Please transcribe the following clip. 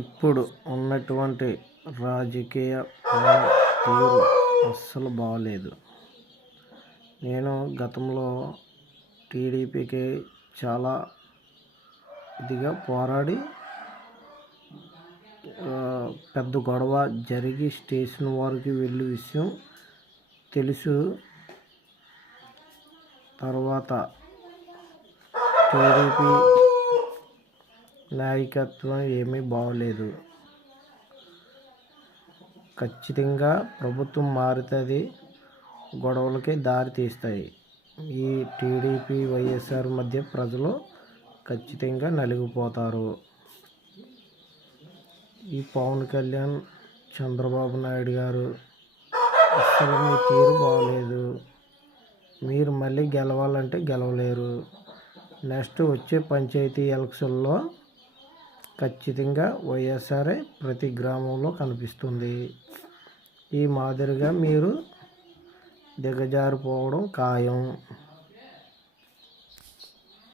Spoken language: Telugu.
ఇప్పుడు ఉన్నటువంటి రాజకీయ తీరు అస్సలు బాగలేదు. నేను గతంలో టీడీపీకి చాలా ఇదిగా పోరాడి పెద్ద గొడవ జరిగి స్టేషన్ వరకు వెళ్ళే విషయం తెలుసు. తర్వాత టీడీపీ నాయకత్వం ఏమీ బాగలేదు. ఖచ్చితంగా ప్రభుత్వం మారుతుంది, గొడవలకి దారి తీస్తాయి. ఈ టీడీపీ వైఎస్ఆర్ మధ్య ప్రజలు ఖచ్చితంగా నలిగిపోతారు. ఈ పవన్ కళ్యాణ్, చంద్రబాబు నాయుడు గారు అస్సలు మీ తీరు బాగలేదు. మీరు మళ్ళీ గెలవాలంటే గెలవలేరు. నెక్స్ట్ వచ్చే పంచాయతీ ఎలక్షన్లో ఖచ్చితంగా వైఎస్ఆర్ఏ ప్రతి గ్రామంలో కనిపిస్తుంది. ఈ మాదిరిగా మీరు దిగజారిపోవడం ఖాయం.